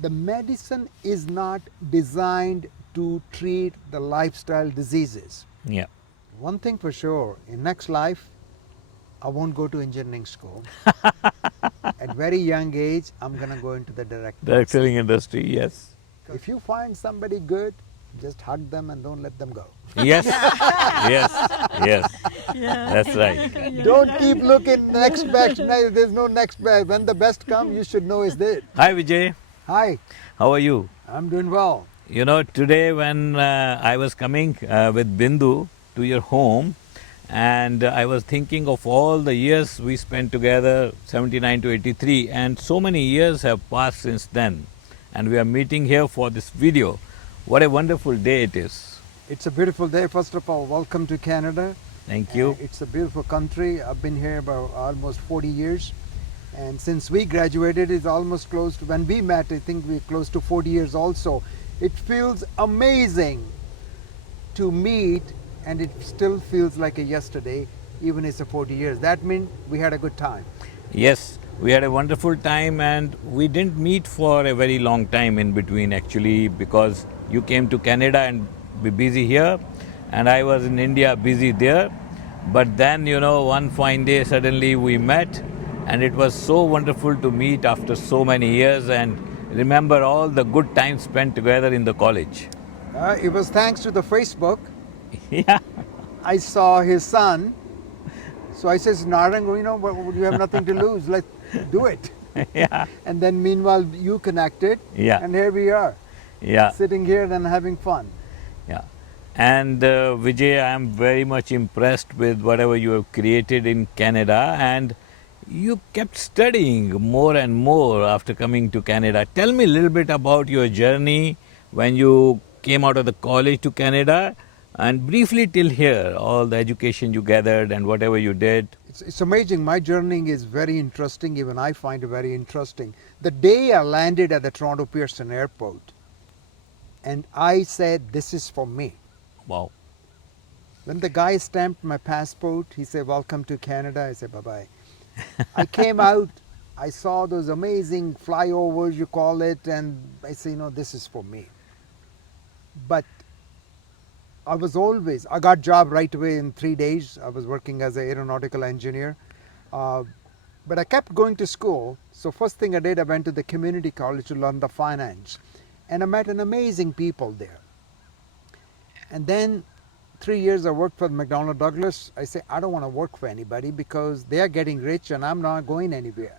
the medicine is not designed to treat the lifestyle diseases. Yeah. One thing for sure, in next life, I won't go to engineering school. At very young age, I'm gonna go into the The directing. excelling industry, yes. If you find somebody good, just hug them and don't let them go. Yes, yes, yes. That's right. Don't keep looking next best. No, there's no next best. When the best come, you should know is there. Hi, Vijay. Hi, How are you? I'm doing well. You know, today when I was coming with Bindu to your home, and I was thinking of all the years we spent together, 79 to 83, and so many years have passed since then. And we are meeting here for this video. What a wonderful day it is. It's a beautiful day. First of all, welcome to Canada. Thank you. It's a beautiful country. I've been here about almost 40 years. And since we graduated, it's almost close to, when we met, I think we're close to 40 years also. It feels amazing to meet, and it still feels like a yesterday, even it's a 40 years. That means we had a good time. Yes, we had a wonderful time, and we didn't meet for a very long time in between actually, because you came to Canada and be busy here, and I was in India busy there. But then, you know, one fine day suddenly we met, and it was so wonderful to meet after so many years and remember all the good times spent together in the college. It was thanks to the Facebook. Yeah, I saw his son. So I says, Narang, you know, you have nothing to lose. Let's do it. yeah, And then meanwhile, you connected. Yeah. And here we are, yeah. sitting here and having fun. Yeah. And Vijay, I am very much impressed with whatever you have created in Canada, and you kept studying more and more after coming to Canada. Tell me a little bit about your journey when you came out of the college to Canada, and briefly till here, all the education you gathered and whatever you did. It's amazing. My journey is very interesting. Even I find it very interesting. The day I landed at the Toronto Pearson Airport, and I said, this is for me. Wow. When the guy stamped my passport, he said, welcome to Canada. I said, bye-bye. I came out, I saw those amazing flyovers, you call it, and I say, this is for me. But I got job right away in 3 days. I was working as an aeronautical engineer. But I kept going to school. So first thing I did, I went to the community college to learn the finance. And I met an amazing people there. And then 3 years I worked for McDonnell Douglas. I say, I don't want to work for anybody because they are getting rich and I'm not going anywhere.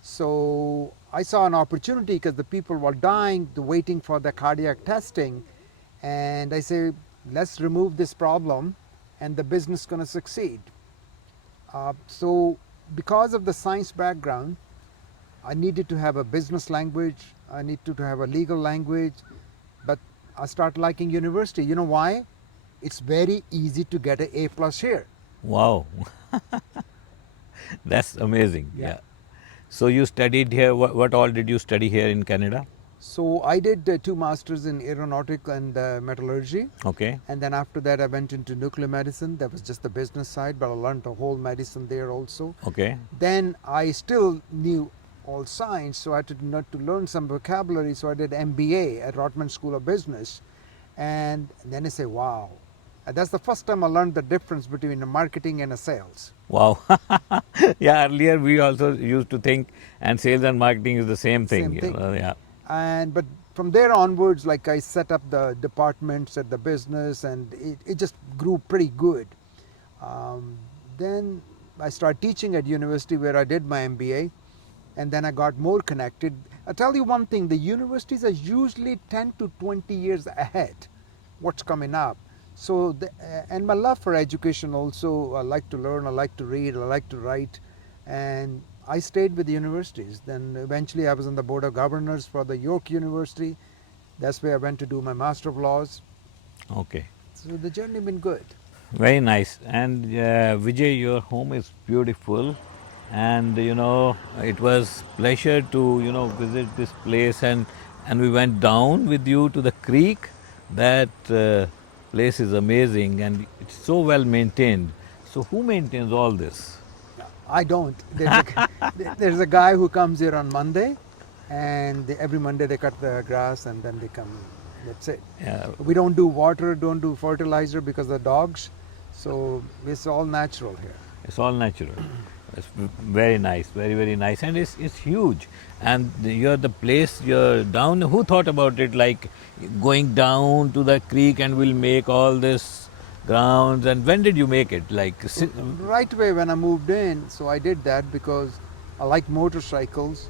So I saw an opportunity because the people were dying, waiting for the cardiac testing. And I say, let's remove this problem and the business is going to succeed. So because of the science background, I needed to have a business language. I needed to have a legal language. But I start liking university. You know why? It's very easy to get an A+ here. Wow. That's amazing. Yeah. Yeah. So you studied here. What all did you study here in Canada? So I did 2 masters in aeronautic and metallurgy. Okay. And then after that, I went into nuclear medicine. That was just the business side, but I learned the whole medicine there also. Okay. Then I still knew all science, so I had to learn some vocabulary. So I did MBA at Rotman School of Business. And then I say, wow. And that's the first time I learned the difference between a marketing and a sales. Wow. Yeah, earlier we also used to think, and sales and marketing is the same thing. Same thing. You know, yeah. But from there onwards, like I set up the departments at the business, and it just grew pretty good. Then I started teaching at university where I did my MBA, and then I got more connected. I'll tell you one thing, the universities are usually 10 to 20 years ahead what's coming up. So, and my love for education also, I like to learn, I like to read, I like to write, and I stayed with the universities. Then eventually I was on the board of governors for the York University. That's where I went to do my Master of Laws. Okay. So the journey been good. Very nice. And Vijay, your home is beautiful. And, you know, it was pleasure to, you know, visit this place. And we went down with you to the creek. That place is amazing and it's so well maintained. So who maintains all this? I don't. There's a guy who comes here on Monday, and every Monday they cut the grass and then they come. That's it. Yeah, We don't do water, don't do fertilizer because of the dogs, so it's all natural here. it's all natural. It's very nice, very very nice, and it's huge. And you're the place you're down. Who thought about it? Like going down to the creek and we'll make all this grounds. And when did you make it? Like Right away when I moved in, so I did that because I like motorcycles,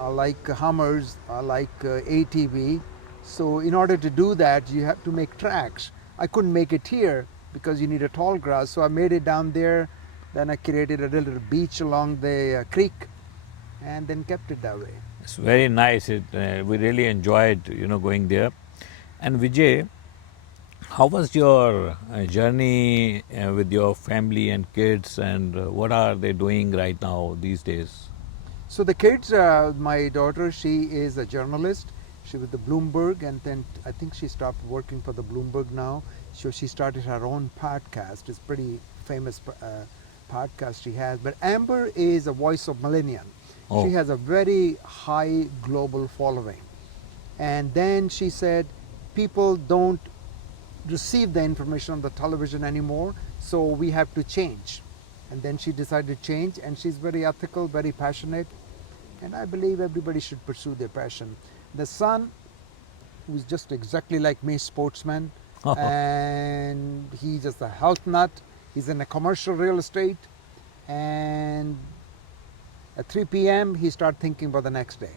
I like Hummers, I like ATV. So in order to do that, you have to make tracks. I couldn't make it here because you need a tall grass, so I made it down there. Then I created a little beach along the creek, and then kept it that way. it's very nice. We really enjoyed, going there. And Vijay, how was your journey with your family and kids, and what are they doing right now these days? So the kids, my daughter, she is a journalist. She was the Bloomberg, and then I think she stopped working for the Bloomberg now. So she started her own podcast. It's pretty famous podcast she has. But Amber is a voice of millennium. She Oh, has a very high global following. And then she said, people don't receive the information on the television anymore, so we have to change. And then she decided to change, and she's very ethical, very passionate, and I believe everybody should pursue their passion. The son, who's just exactly like me, sportsman, and he's just a health nut. He's in a commercial real estate, and at 3 p.m. he start thinking about the next day.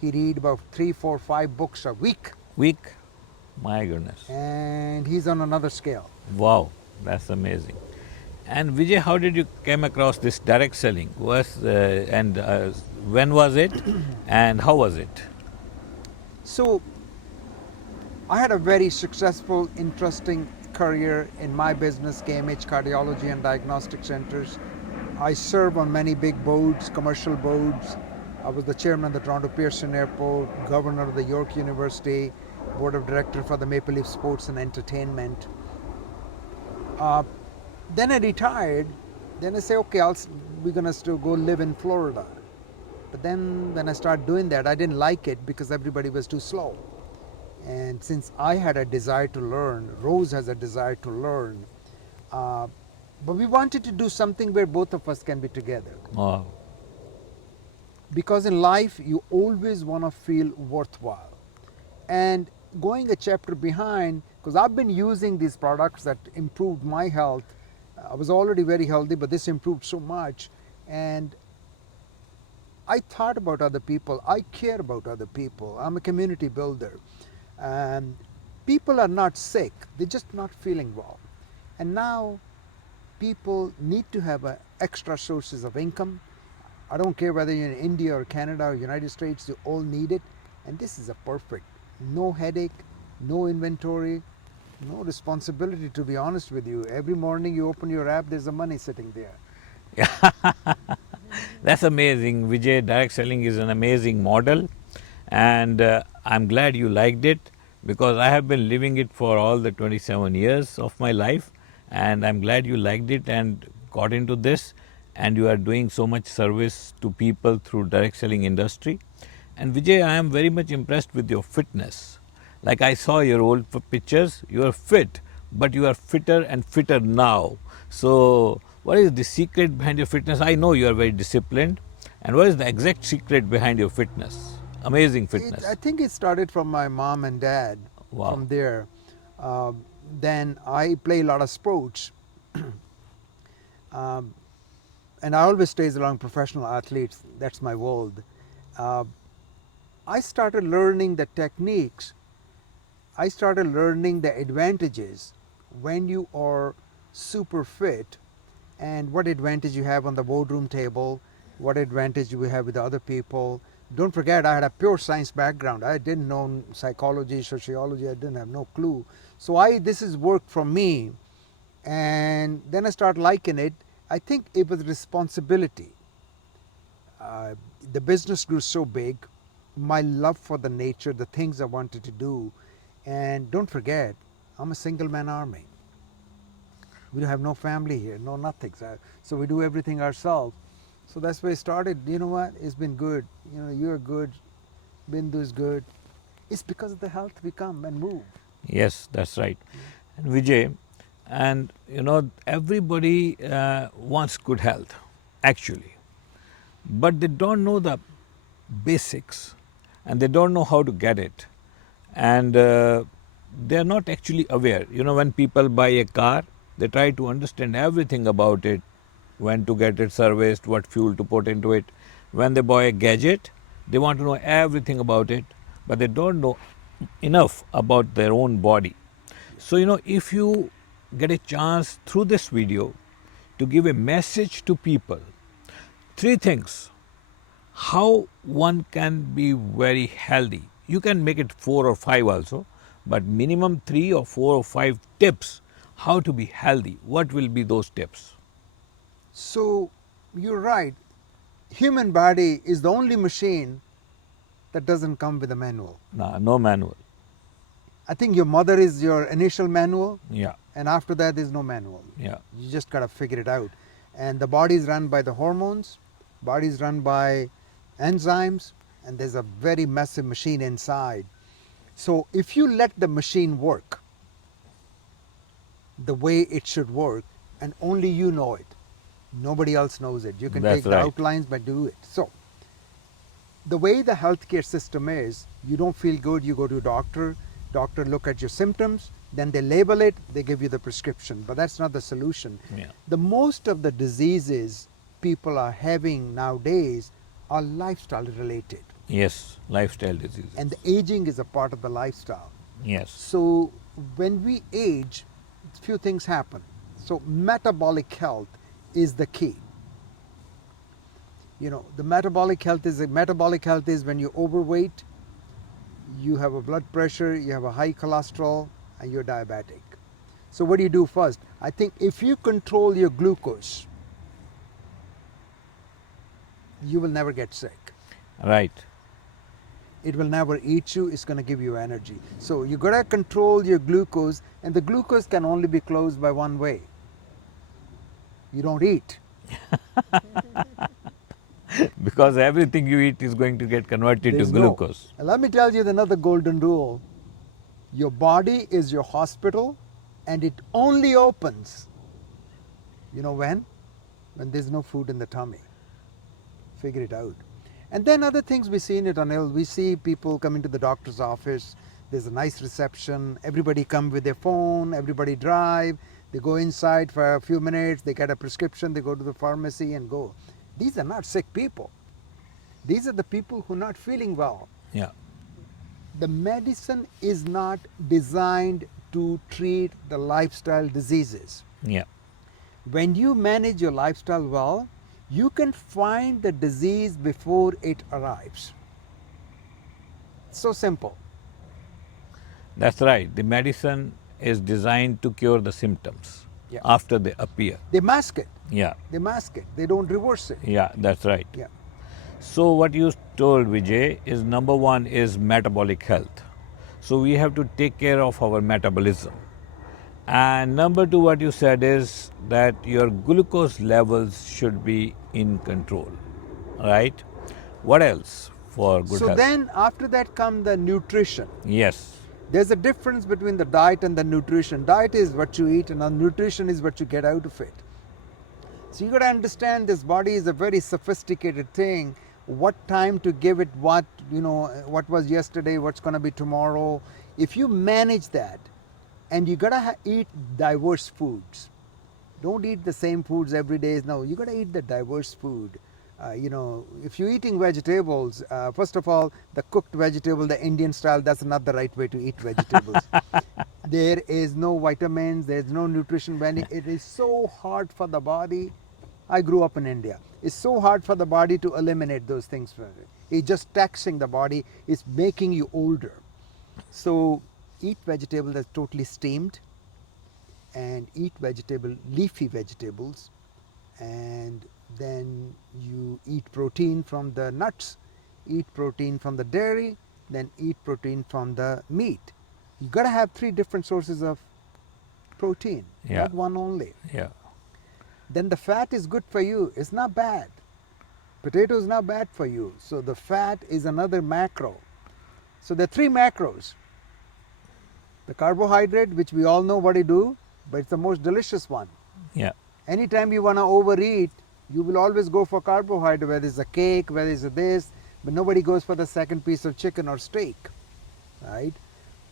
He read about 3, 4, 5 books a week, week? My goodness. and he's on another scale. Wow, that's amazing. And Vijay, how did you came across this direct selling? And when was it, and how was it? So I had a very successful, interesting career in my business, KMH Cardiology and Diagnostic Centers. I serve on many big boards, commercial boards. I was the chairman of the Toronto Pearson Airport, governor of the York University, board of director for the Maple Leaf Sports and Entertainment. Uh, then I retired. Then I say, okay, we're gonna still go live in Florida. But then when I started doing that, I didn't like it because everybody was too slow. And since I had a desire to learn, Rose has a desire to learn, uh, but we wanted to do something where both of us can be together. Wow. Because in life, you always want to feel worthwhile. And going a chapter behind, because I've been using these products that improved my health. I was already very healthy, but this improved so much. And I thought about other people. I care about other people. I'm a community builder. And people are not sick, they're just not feeling well. And now people need to have extra sources of income. I don't care whether you're in India or Canada or United States, you all need it. And this is a perfect, no headache, no inventory, no responsibility, to be honest with you. Every morning you open your app, there's a money sitting there. That's amazing. Vijay, direct selling is an amazing model, and I'm glad you liked it because I have been living it for all the 27 years of my life, and I'm glad you liked it and got into this, and you are doing so much service to people through direct selling industry. And Vijay, I am very much impressed with your fitness. Like I saw your old pictures, you are fit, but you are fitter and fitter now. So, what is the secret behind your fitness? I know you are very disciplined. And what is the exact secret behind your fitness? Amazing I fitness. think it started from my mom and dad. Wow. From there, uh, then I play a lot of sports, um, and I always stays along professional athletes. That's my world. Uh, I started learning the techniques. I started learning the advantages when you are super fit, and what advantage you have on the boardroom table, what advantage you have with other people. Don't forget, I had a pure science background. I didn't know psychology, sociology. I didn't have no clue. So this is work from me, and then I start liking it. I think it was responsibility. Uh, the business grew so big. My love for the nature, the things I wanted to do, and don't forget, I'm a single man army. We have no family here, no nothing. So we do everything ourselves. So that's where it started. You know what? It's been good. You know, you're good. Bindu's good. It's because of the health we come and move. Yes, that's right. And Vijay, and you know, everybody wants good health, actually, but they don't know the basics and they don't know how to get it. And they're not actually aware. You know, when people buy a car, they try to understand everything about it, when to get it serviced, what fuel to put into it. When they buy a gadget, they want to know everything about it, but they don't know enough about their own body. So, you know, if you get a chance through this video to give a message to people, three things how one can be very healthy. You can make it four or five also, but minimum three or four or five tips how to be healthy. What will be those tips? So you're right. Human body is the only machine that doesn't come with a manual. Nah, no manual. I think your mother is your initial manual, Yeah, and after that, there's no manual. yeah, You just gotta figure it out. And the body is run by the hormones, body is run by enzymes, and there's a very massive machine inside. So if you let the machine work the way it should work, and only you know it, nobody else knows it. You can that's take the right. outlines, but do it. So the way the healthcare system is, you don't feel good, you go to a doctor look at your symptoms, then they label it, they give you the prescription, but that's not the solution. Yeah. The most of the diseases people are having nowadays are lifestyle related, Yes, lifestyle diseases. and the aging is a part of the lifestyle. Yes, So when we age, few things happen. So metabolic health is the key. You know, the metabolic health is when you're overweight, you have a blood pressure, you have a high cholesterol, and you're diabetic. So what do you do first? I think if you control your glucose, you will never get sick. right. It will never eat you, it's going to give you energy. So you got to control your glucose, and the glucose can only be closed by one way. You don't eat. Because everything you eat is going to get converted There's to glucose. And let me tell you another golden rule. Your body is your hospital, and it only opens, you know when? When there's no food in the tummy. Figure it out. And then other things we see in it, Anil, we see people coming to the doctor's office, there's a nice reception, everybody come with their phone, everybody drive, they go inside for a few minutes, they get a prescription, they go to the pharmacy and go. These are not sick people. These are the people who are not feeling well. Yeah, The medicine is not designed to treat the lifestyle diseases. yeah, When you manage your lifestyle well, you can find the disease before it arrives. So simple. that's right. The medicine is designed to cure the symptoms Yeah. after they appear. They mask it. Yeah, They mask it. They don't reverse it. yeah, that's right. Yeah. So what you told, Vijay, is number one is metabolic health. So we have to take care of our metabolism. And number two, what you said is that your glucose levels should be in control, right? What else for good So health? then after that come the nutrition. Yes, There's a difference between the diet and the nutrition. Diet is what you eat, and the nutrition is what you get out of it. So you got to understand this body is a very sophisticated thing. What time to give it what, you know, what was yesterday, what's going to be tomorrow. If you manage that, and you got to eat diverse foods. Don't eat the same foods every day. No, you got to eat the diverse food. You know, if you're eating vegetables, first of all, the cooked vegetable, the Indian style, that's not the right way to eat vegetables. There is no vitamins, there's no nutrition value. It is so hard for the body. I grew up in India. It's so hard for the body to eliminate those things. It's just taxing the body. It's making you older. So eat vegetable that's totally steamed, and eat leafy vegetables, and then you eat protein from the nuts, eat protein from the dairy, then eat protein from the meat. You got to have 3 different sources of protein, Yeah. not one only. yeah, Then the fat is good for you. It's not bad. Potato is not bad for you. So the fat is another macro. So there are three macros. The carbohydrate, which we all know what it do, but it's the most delicious one. Yeah. Anytime you want to overeat, you will always go for carbohydrate, whether it's a cake, whether it's a this, but nobody goes for the second piece of chicken or steak, right?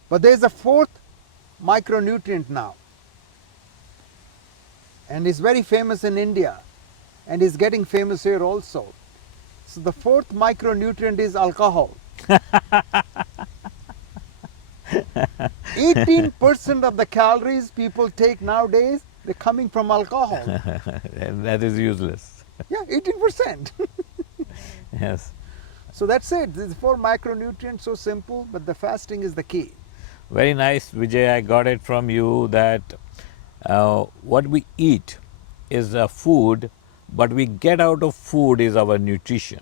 But there's a fourth micronutrient now, and it's very famous in India, and it's getting famous here also. So the fourth micronutrient is alcohol. 18% of the calories people take nowadays, they're coming from alcohol. That is useless. Yeah, 18%. Yes. So that's it. These four macronutrients, so simple, but the fasting is the key. Very nice, Vijay. I got it from you that what we eat is a food, but we get out of food is our nutrition.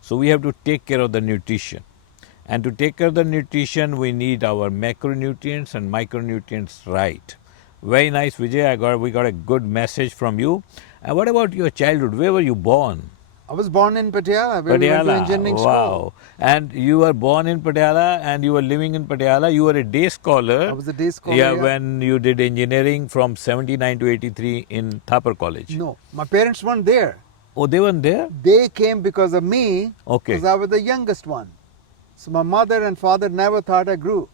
So we have to take care of the nutrition. And to take care of the nutrition, we need our macronutrients and micronutrients right. Very nice, Vijay. We got a good message from you. And what about your childhood? Where were you born? I was born in Patiala, where we went to engineering school. Wow. And you were born in Patiala and you were living in Patiala. You were a day scholar. I was a day scholar. Yeah, when you did engineering from 79 to 83 in Thapar College. No, my parents weren't there. Oh, they weren't there? They came because of me, Okay. because I was the youngest one. So my mother and father never thought I grew.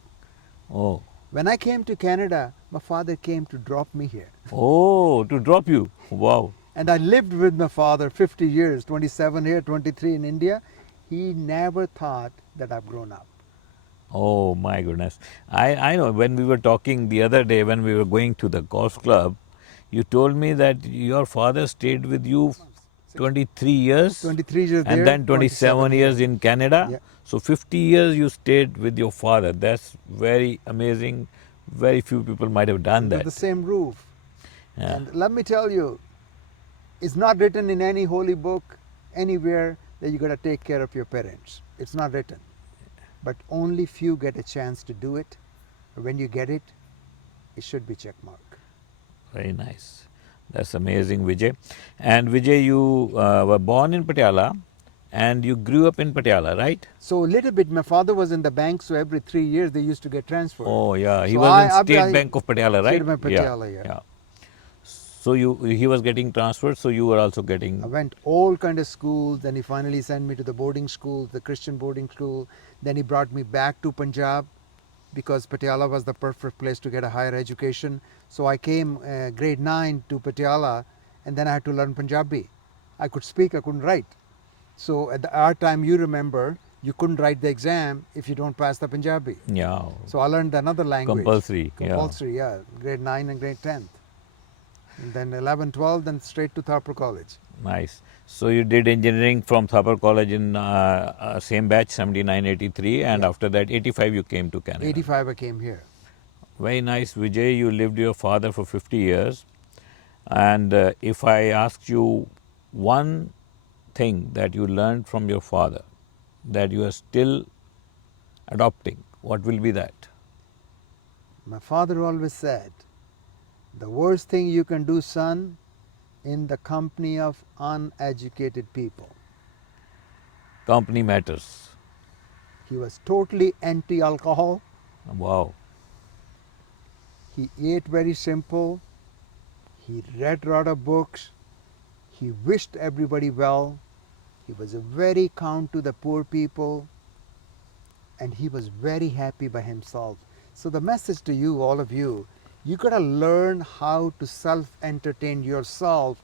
Oh. When I came to Canada, my father came to drop me here. Oh, to drop you. Wow. And I lived with my father 50 years, 27 here, 23 in India. He never thought that I've grown up. Oh my goodness. I know when we were talking the other day when we were going to the golf club, you told me that your father stayed with you 23 years 23 years there, and then 27 years in Canada. Yeah. So 50 years you stayed with your father. That's very amazing. Very few people might have done Under that. the same roof. Yeah. And let me tell you, it's not written in any holy book anywhere that you got to take care of your parents. It's not written. But only few get a chance to do it. When you get it, it should be check mark. Very nice. That's amazing, Vijay. And Vijay, you were born in Patiala and you grew up in Patiala, right? So a little bit, my father was in the bank, so every 3 years they used to get transferred. Oh, yeah. He So was in I- State Bank of Patiala, right? State Bank Patiala, yeah. So he was getting transferred, so you were also getting. I went all kind of schools. Then he finally sent me to the boarding school, the Christian boarding school. Then he brought me back to Punjab because Patiala was the perfect place to get a higher education. So I came grade 9 to Patiala, and then I had to learn Punjabi. I could speak, I couldn't write. So at our time, you remember, you couldn't write the exam if you don't pass the Punjabi. Yeah. So I learned another language. Compulsory. Compulsory, yeah. Grade 9 and grade 10th. And then 11, 12, then straight to Thapar College. Nice. So you did engineering from Thapar College in same batch, 79, 83, and after that, 85, you came to Canada. 85, I came here. Very nice, Vijay. You lived with your father for 50 years. And if I asked you one thing that you learned from your father that you are still adopting, what will be that? My father always said, the worst thing you can do, son, in the company of uneducated people. Company matters. He was totally anti-alcohol. Wow. He ate very simple. He read a lot of books. He wished everybody well. He was very kind to the poor people. And he was very happy by himself. So the message to you, all of you got to learn how to self-entertain yourself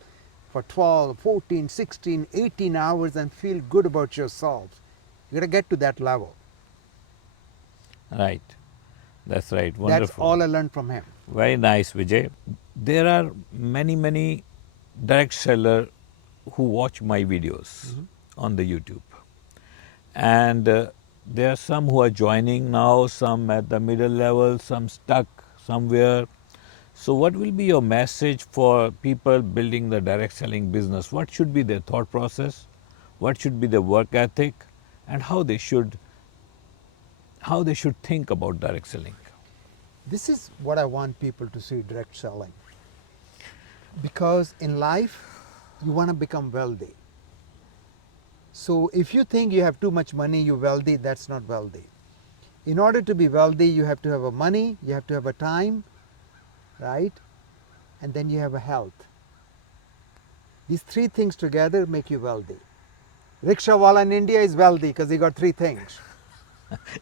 for 12, 14, 16, 18 hours and feel good about yourself. You got to get to that level. Right. That's right. Wonderful. That's all I learned from him. Very nice, Vijay. There are many direct sellers who watch my videos on the YouTube. And there are some who are joining now, some at the middle level, some stuck somewhere. So what will be your message for people building the direct selling business? What should be their thought process? What should be their work ethic? And how they should think about direct selling? This is what I want people to see direct selling. Because in life, you want to become wealthy. So if you think you have too much money, you're wealthy, that's not wealthy. In order to be wealthy, you have to have a money, you have to have a time, right? And then you have a health. These three things together make you wealthy. Rickshawala in India is wealthy because he got three things.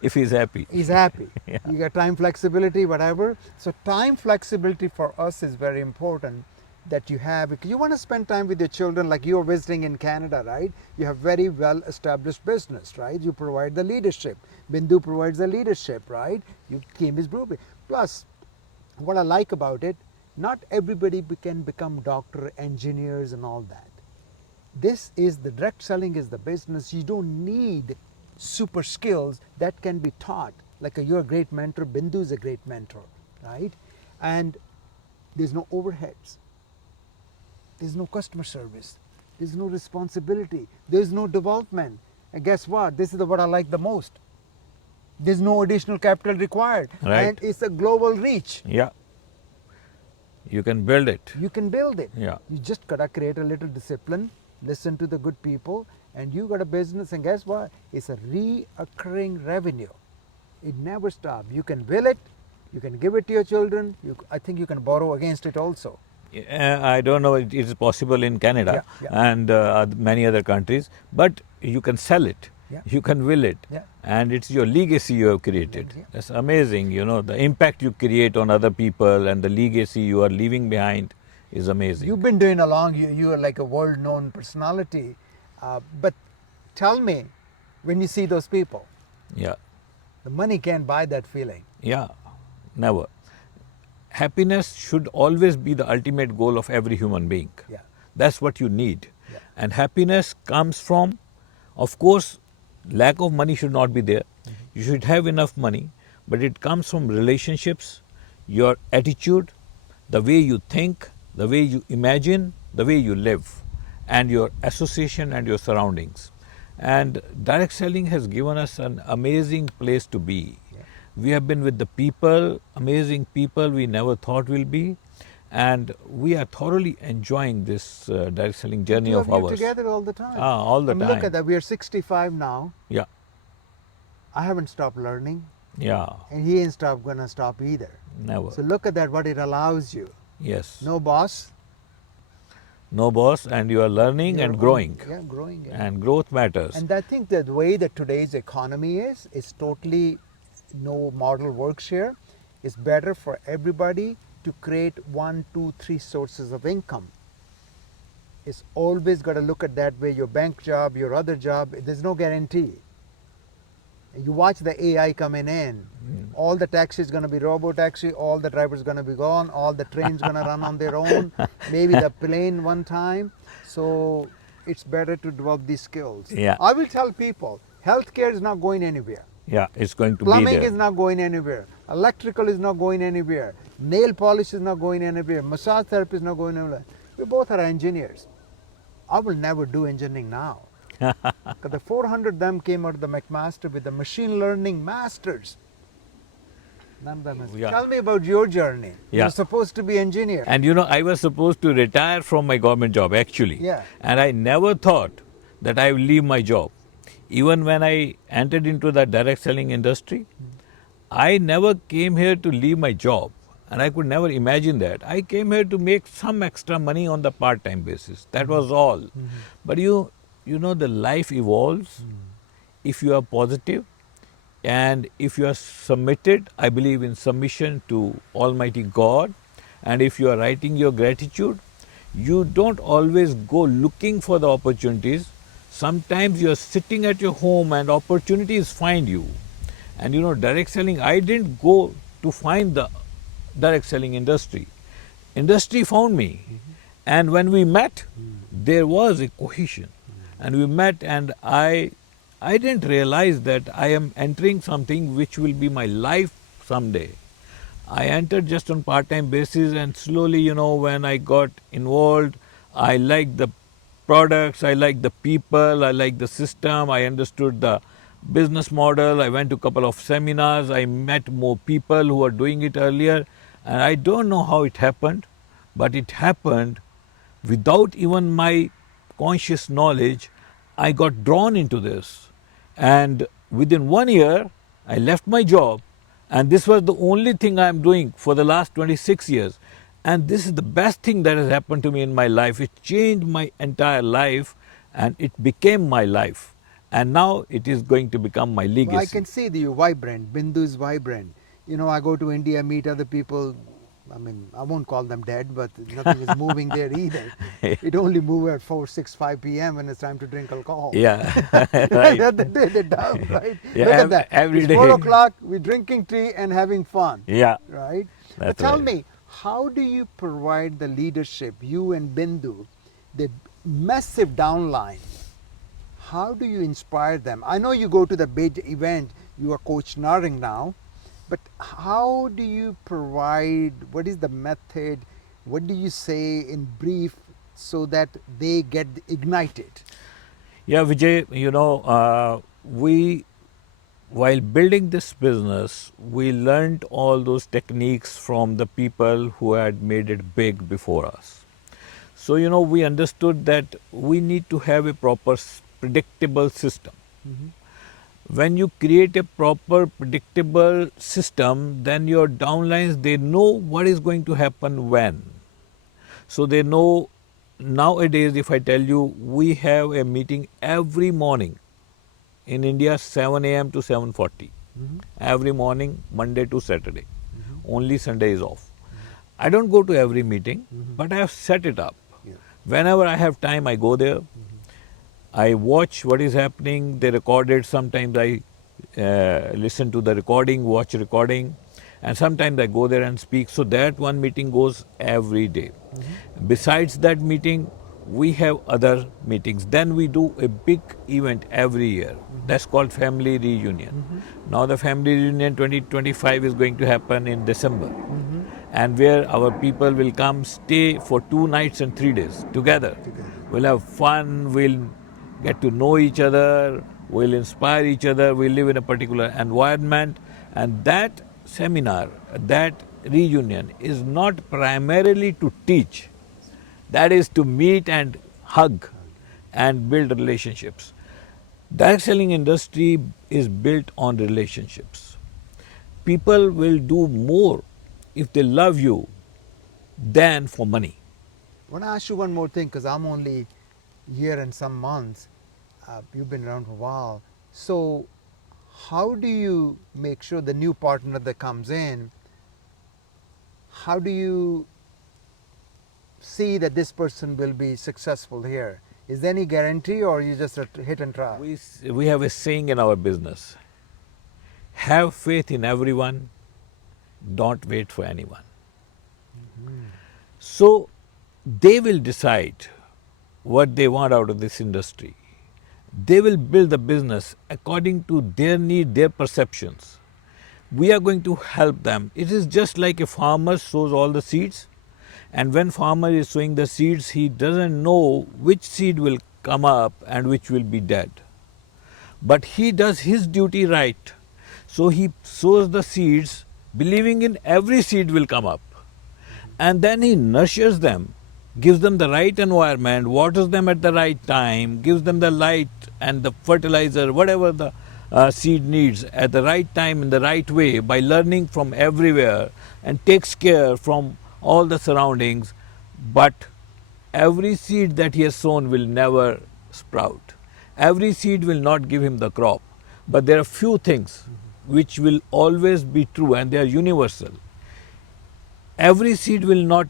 If he's happy. He's happy. Yeah. You got time flexibility, whatever. So time flexibility for us is very important that you have, because you want to spend time with your children, like you're visiting in Canada, right? You have very well established business, right? You provide the leadership. Bindu provides the leadership, right? You came his blueprint. Plus, what I like about it, not everybody can become doctor, engineers and all that. This is the direct selling is the business. You don't need super skills that can be taught. Like you're a great mentor, Bindu is a great mentor, right? And there's no overheads. There's no customer service. There's no responsibility. There's no development. And guess what? This is what I like the most. There's no additional capital required. Right. And it's a global reach. Yeah. You can build it. You can build it. Yeah. You just gotta create a little discipline, listen to the good people, and you got a business, and guess what? It's a reoccurring revenue. It never stops. You can will it, you can give it to your children, I think you can borrow against it also. I don't know it is possible in Canada Yeah, yeah. and many other countries, but you can sell it, Yeah. you can will it, Yeah. and it's your legacy you have created. Yeah. That's amazing, you know, the impact you create on other people and the legacy you are leaving behind is amazing. You've been doing along, you are like a world-known personality, but tell me, when you see those people, Yeah, the money can't buy that feeling. yeah, never. Happiness should always be the ultimate goal of every human being. Yeah. That's what you need. Yeah. And happiness comes from, of course, lack of money should not be there. You should have enough money, but it comes from relationships, your attitude, the way you think, the way you imagine, the way you live, and your association and your surroundings. And direct selling has given us an amazing place to be. Yeah. We have been with the people, amazing people we never thought will be, and we are thoroughly enjoying this direct selling journey Two of you ours. together all the time. All the time. Look at that, we are 65 now. Yeah, I haven't stopped learning, yeah, and he ain't gonna stop either. never. So look at that, what it allows you. Yes. No boss. No boss, and you are learning Your and own- growing. Yeah, growing. Yeah. And growth matters. And I think that the way that today's economy is totally no model works here. It's better for everybody to create 1, 2, 3 sources of income. It's always got to look at that way. Your bank job, your other job, there's no guarantee. You watch the AI coming in. All the taxis going to be robo-taxi, all the drivers going to be gone, all the trains going to run on their own, maybe the plane one time. So it's better to develop these skills. Yeah. I will tell people, healthcare is not going anywhere. Yeah, it's going to be Plumbing there. is not going anywhere. Electrical is not going anywhere. Nail polish is not going anywhere. Massage therapy is not going anywhere. We both are engineers. I will never do engineering now. Because the 400 of them came out of the McMaster with the machine learning masters. None of them has. Yeah. Tell me about your journey. Yeah. You're supposed to be engineer. And you know, I was supposed to retire from my government job actually. Yeah. And I never thought that I will leave my job. Even when I entered into the direct selling industry, I never came here to leave my job. And I could never imagine that. I came here to make some extra money on the part-time basis. That was all. But you know, the life evolves if you are positive and if you are submitted. I believe in submission to Almighty God. And if you are writing your gratitude, you don't always go looking for the opportunities. Sometimes you are sitting at your home and opportunities find you. And you know, direct selling, I didn't go to find the direct selling industry. Industry found me. And when we met, there was a cohesion. And we met, and I didn't realize that I am entering something which will be my life someday. I entered just on part-time basis, and slowly, you know, when I got involved, I liked the products, I liked the people, I liked the system, I understood the business model. I went to a couple of seminars, I met more people who were doing it earlier, and I don't know how it happened, but it happened without even my conscious knowledge. I got drawn into this. And within 1 year, I left my job. And this was the only thing I'm doing for the last 26 years. And this is the best thing that has happened to me in my life. It changed my entire life and it became my life. And now it is going to become my legacy. Well, I can see that you're vibrant. Bindu is vibrant. I go to India, meet other people. I mean, I won't call them dead, but nothing is moving there either. It only moves at 4, 6, 5 p.m. when it's time to drink alcohol. Yeah, right. The day they're down, right? Yeah, Look at that. every It's day. 4 o'clock, we're drinking tea and having fun. Yeah. Right? That's But tell right. me, how do you provide the leadership, you and Bindu, the massive downline? How do you inspire them? I know you go to the big event, you are Coach Narang now, but how do you provide, what is the method, what do you say in brief so that they get ignited? Yeah, Vijay, while building this business, we learned all those techniques from the people who had made it big before us. So, we understood that we need to have a proper predictable system. When you create a proper predictable system, then your downlines, they know what is going to happen when. So they know nowadays, if I tell you, we have a meeting every morning in India, 7 a.m. to 7:40. Every morning, Monday to Saturday. Only Sunday is off. I don't go to every meeting, but I have set it up. Yeah. Whenever I have time, I go there. I watch what is happening. They record it. Sometimes I listen to the recording, watch recording, and sometimes I go there and speak. So that one meeting goes every day. Besides that meeting, we have other meetings. Then we do a big event every year. That's called family reunion. Now the family reunion 2025 is going to happen in December. And where our people will come stay for 2 nights and 3 days together. We'll have fun, we'll get to know each other, we'll inspire each other, we'll live in a particular environment. And that seminar, that reunion is not primarily to teach. That is to meet and hug and build relationships. Direct selling industry is built on relationships. People will do more if they love you than for money. I want to ask you one more thing because I'm only here and some months. You've been around for a while. So, how do you make sure the new partner that comes in, how do you see that this person will be successful here? Is there any guarantee or you just hit and try? We have a saying in our business: have faith in everyone, don't wait for anyone. So they will decide what they want out of this industry. They will build the business according to their need, their perceptions. We are going to help them. It is just like a farmer sows all the seeds, and when farmer is sowing the seeds, he doesn't know which seed will come up and which will be dead. But he does his duty right. So he sows the seeds, believing in every seed will come up. And then he nurtures them, gives them the right environment, waters them at the right time, gives them the light and the fertilizer, whatever the seed needs at the right time in the right way, by learning from everywhere, and takes care from all the surroundings. But every seed that he has sown will never sprout. Every seed will not give him the crop. But there are few things which will always be true, and they are universal. Every seed will not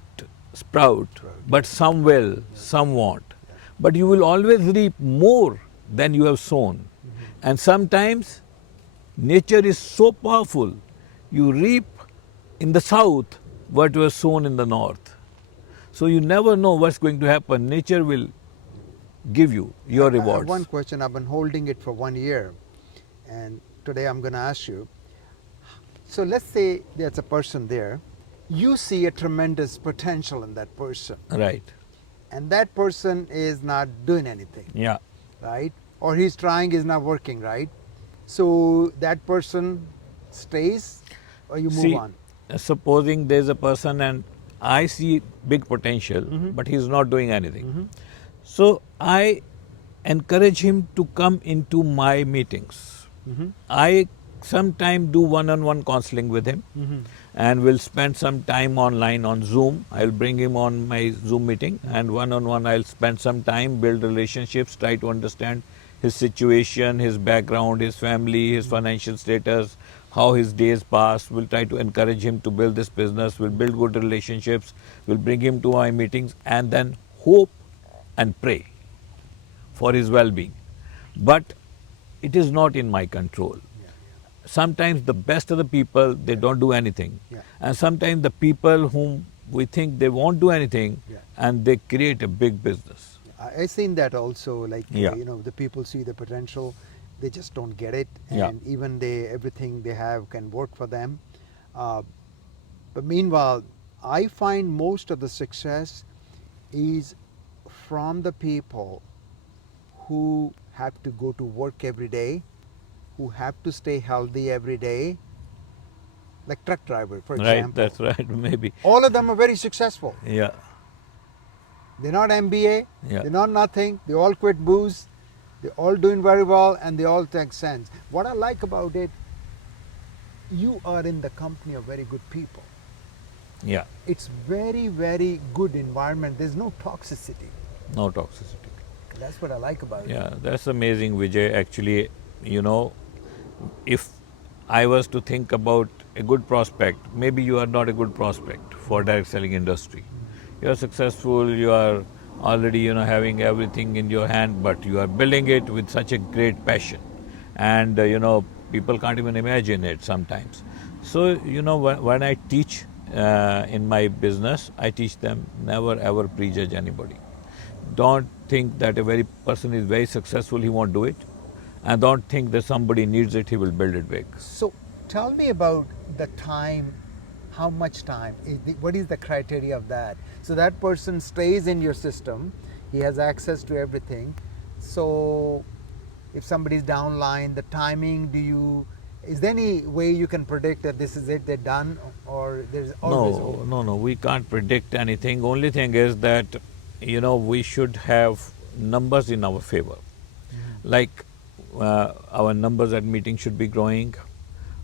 sprout, but some will, some won't. But you will always reap more than you have sown. And sometimes nature is so powerful, you reap in the south what was sown in the north. So you never know what's going to happen. Nature will give you your I have rewards. one question. I've been holding it for 1 year, and today I'm going to ask you. So let's say there's a person there. You see a tremendous potential in that person, Right. and that person is not doing anything, Yeah. right? Or he's trying, is not working, right? So that person stays, or you move See, on. supposing there's a person and I see big potential, but he's not doing anything. So I encourage him to come into my meetings. Mhm. I sometimes do one-on-one counseling with him, Mhm. and we'll spend some time online on Zoom. I'll bring him on my Zoom meeting, and one-on-one I'll spend some time, build relationships, try to understand his situation, his background, his family, his financial status, how his days pass. We'll try to encourage him to build this business. We'll build good relationships. We'll bring him to my meetings, and then hope and pray for his well-being. But it is not in my control. Yeah. Sometimes the best of the people, they don't do anything. Yeah. And sometimes the people whom we think they won't do anything, Yeah. and they create a big business. I seen that also. Like Yeah. the people see the potential, they just don't get it, Yeah. and even everything they have can work for them. Uh, but meanwhile, I find most of the success is from the people who have to go to work every day, who have to stay healthy every day, like truck driver, for Right, example. that's right, maybe. All of them are very successful. Yeah, They're not MBA, yeah. they're not nothing, they all quit booze, they're all doing very well, and they all take sense. What I like about it, you are in the company of very good people. Yeah, It's very, very good environment. There's no toxicity. no toxicity. That's what I like about it. Yeah, that's amazing, Vijay. Actually, if I was to think about a good prospect, maybe you are not a good prospect for direct selling industry. You are successful, you are already, having everything in your hand, but you are building it with such a great passion. And, people can't even imagine it sometimes. So, when I teach in my business, I teach them never ever prejudge anybody. Don't think that a very person is very successful, he won't do it. And don't think that somebody needs it, he will build it big. So tell me about the time, how much time, what is the criteria of that? So that person stays in your system, he has access to everything. So if somebody's downline, the timing, is there any way you can predict that this is it, they're done, or there's always hope? No, we can't predict anything. Only thing is that, we should have numbers in our favor. Like our numbers at meeting should be growing,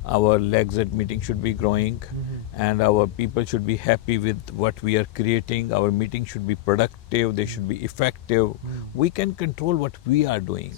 our legs at meeting should be growing, and our people should be happy with what we are creating. Our meeting should be productive, they should be effective. We can control what we are doing,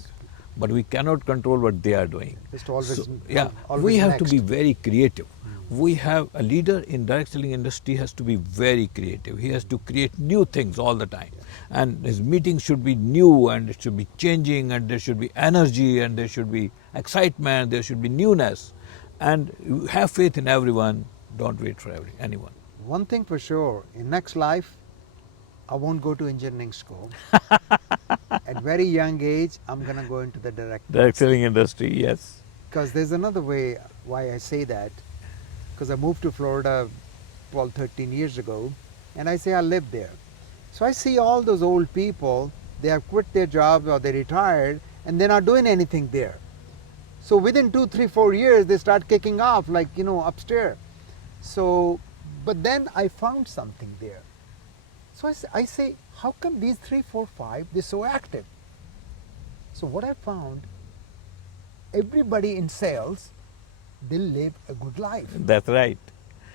but we cannot control what they are doing. Just always, We always have to next. be very creative. We have a leader in direct selling industry has to be very creative. He has to create new things all the time, and his meetings should be new, and it should be changing, and there should be energy, and there should be excitement, there should be newness, and you have faith in everyone. Don't wait for anyone. One thing for sure, in next life, I won't go to engineering school. At very young age, I'm gonna go into the direct. Direct selling industry, yes. Because there's another way why I say that. Because I moved to Florida 12, 13 years ago, and I say I live there. So I see all those old people, they have quit their jobs or they retired, and they're not doing anything there. So within 2, 3, 4 years, they start kicking off, like, upstairs. So, but then I found something there. So I say, how come these 3, 4, 5, they're so active? So what I found, everybody in sales, they live a good life. That's right.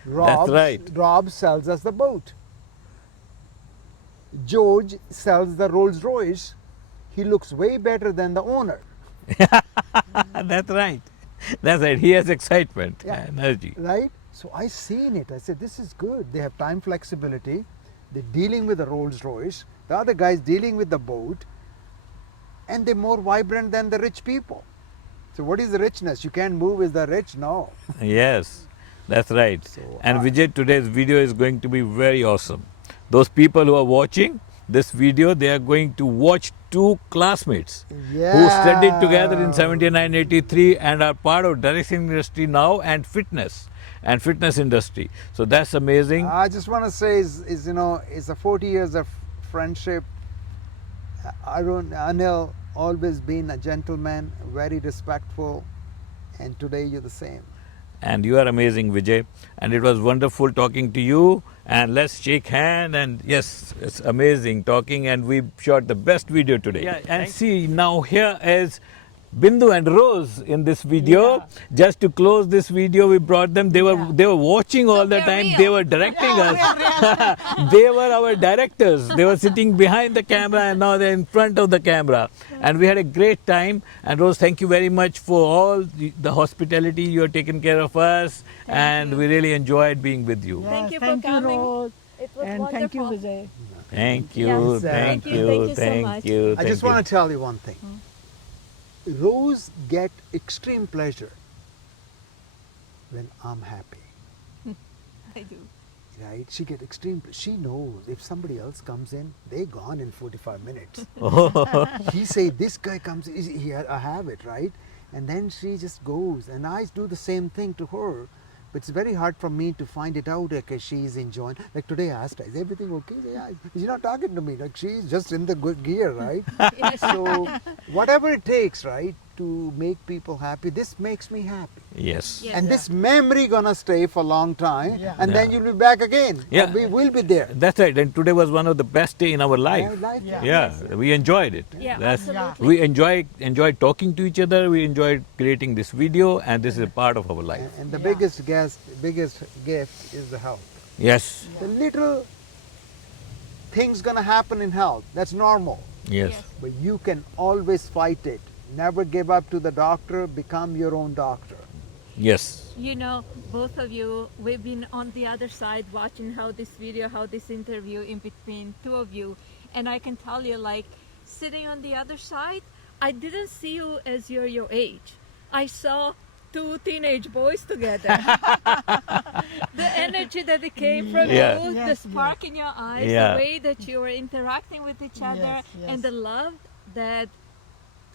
Rob, right. Rob sells us the boat. George sells the Rolls Royce. He looks way better than the owner. That's right. That's right. He has excitement, Yeah. energy. Right? So I seen it. I said, this is good. They have time flexibility. They're dealing with the Rolls Royce. The other guy's dealing with the boat. And they're more vibrant than the rich people. So what is the richness? You can't move as the rich? No. Yes, that's right. So, And Vijay, today's video is going to be very awesome. Those people who are watching this video, they are going to watch two classmates who studied together in 79, 83 and are part of direct selling industry now and fitness industry. So that's amazing. I just want to say it's a 40 years of friendship. Anil always been a gentleman, very respectful, and today you're the same. And you are amazing, Vijay. And it was wonderful talking to you. And let's shake hand. And yes, it's amazing talking. And we shot the best video today. Yeah, and see, now here is Bindu and Rose in this video. Yeah. Just to close this video, we brought them. They were watching all the they're time. real. They were directing us. They were our directors. They were sitting behind the camera and now they're in front of the camera. And we had a great time. And Rose, thank you very much for all the hospitality you have taken care of us. And we really enjoyed being with you. Thank you for thank coming. You, Rose. It was And wonderful. thank you, Vijay. Thank you, Yes, thank thank you, you, thank you so thank much. you. I just want to tell you one thing. Rose get extreme pleasure when I'm happy, I do. right? She get extreme. She knows if somebody else comes in, they gone in 45 minutes. He say this guy comes. I have it right, and then she just goes, and I do the same thing to her. But it's very hard for me to find it out because she's enjoying. Like today, I asked her, "Is everything okay?" She said, yeah, she's not talking to me. Like she's just in the good gear, right? So whatever it takes, right, to make people happy, this makes me happy. Yes. Yes. And this memory gonna stay for a long time, Yeah. and then Yeah. you'll be back again. Yeah. And we will be there. That's right. And today was one of the best day in our life. I like Yeah. it. Yeah, we enjoyed it. Yeah, That's- absolutely. We enjoyed talking to each other. We enjoyed creating this video, and this is a part of our life. And the Yeah. biggest gift is the health. Yes, The little things gonna happen in health. That's normal. yes, Yes. But you can always fight it. Never give up to the doctor. Become your own doctor. yes. You know, both of you, we've been on the other side watching how this video, how this interview in between two of you. And I can tell you, like, sitting on the other side, I didn't see you as you're your age. I saw two teenage boys together. The energy that it came from Yeah. you, the Yes, spark in your eyes, Yeah. the way that you were interacting with each other, Yes, and yes. the love that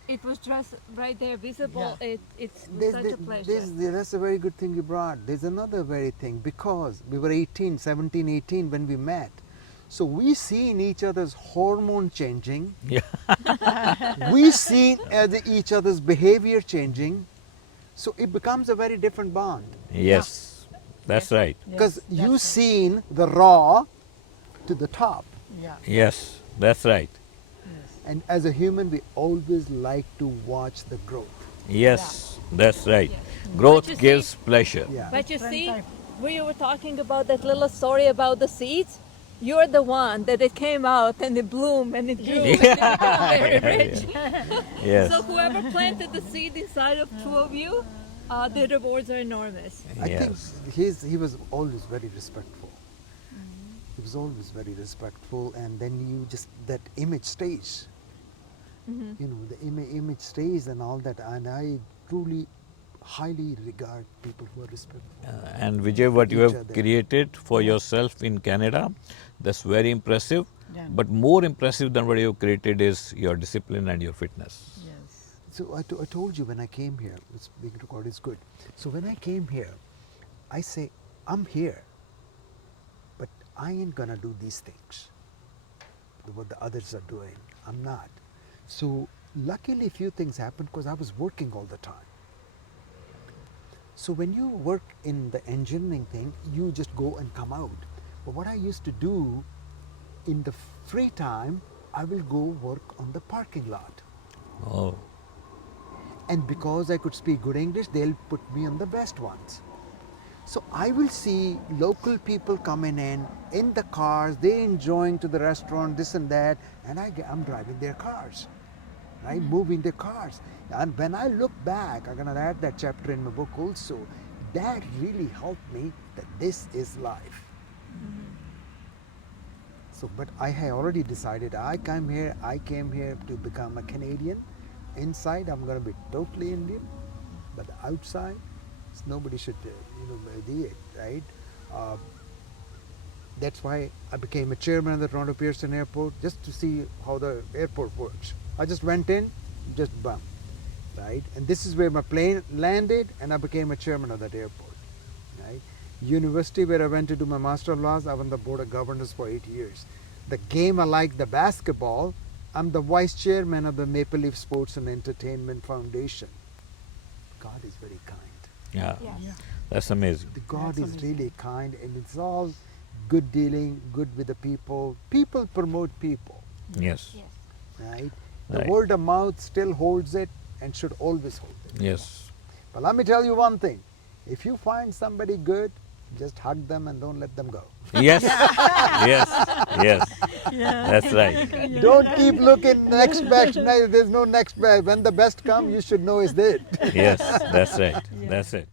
it was just right there visible. Yeah. It's There's- such a pleasure. that's a very good thing you brought. There's another very thing because we were 18, 17, 18 when we met. So we seen each other's hormone changing. Yeah. We seen each other's behavior changing. So it becomes a very different bond. Yes, that's right. Because Yes, you that's seen the raw to the top. right. Yeah. Yes, that's right. And as a human, we always like to watch the growth. Yes, that's right. Yes. Growth But you see- gives pleasure. Yeah. But you Different see, type. we were talking about that little story about the seeds. You're the one that it came out and it bloomed and it grew and it became very rich. Yes. So whoever planted the seed inside of two of you, the rewards are enormous. I think Yes. he was always very respectful. He was always very respectful, and then you just that image stays. You know, the image stays and all that. And I truly, highly regard people who are respectful. And Vijay, what you Each have other. created for yourself in Canada, that's very impressive. Yeah. But more impressive than what you have created is your discipline and your fitness. Yes. So I told you when I came here, it's being recorded, it's good. So when I came here, I say, I'm here, but I ain't gonna do these things, what the others are doing. I'm not. So luckily few things happened because I was working all the time. So when you work in the engineering thing, you just go and come out. But what I used to do in the free time, I will go work on the parking lot. Oh, And because I could speak good English, they'll put me on the best ones. So I will see local people coming in the cars, they enjoying to the restaurant, this and that, and I'm driving their cars, right? Moving their cars. And when I look back, I'm gonna add that chapter in my book also, that really helped me that this is life. So, but I had already decided I came here to become a Canadian. Inside, I'm going to be totally Indian, but outside, nobody should, do it, right? That's why I became a chairman of the Toronto Pearson Airport, just to see how the airport works. I just went in, just bam, right? And this is where my plane landed, and I became a chairman of that airport, right? University where I went to do my Master of Laws, I was on the Board of Governors for 8 years. The game I like, the basketball, I'm the vice chairman of the Maple Leaf Sports and Entertainment Foundation. God is very kind. yeah. Yes. Yeah. That's amazing. The God That's is amazing. really kind, and it's all good dealing, good with the people. People promote people, Yes. Yes. right? The Right. word of mouth still holds it and should always hold it. Yes. But let me tell you one thing: if you find somebody good, just hug them and don't let them go. Yes. Yes. Yes. Yeah. That's right. Yeah. Don't keep looking next best. No, there's no next best. When the best come, you should know it's it. Yes. That's right. Yeah. That's it.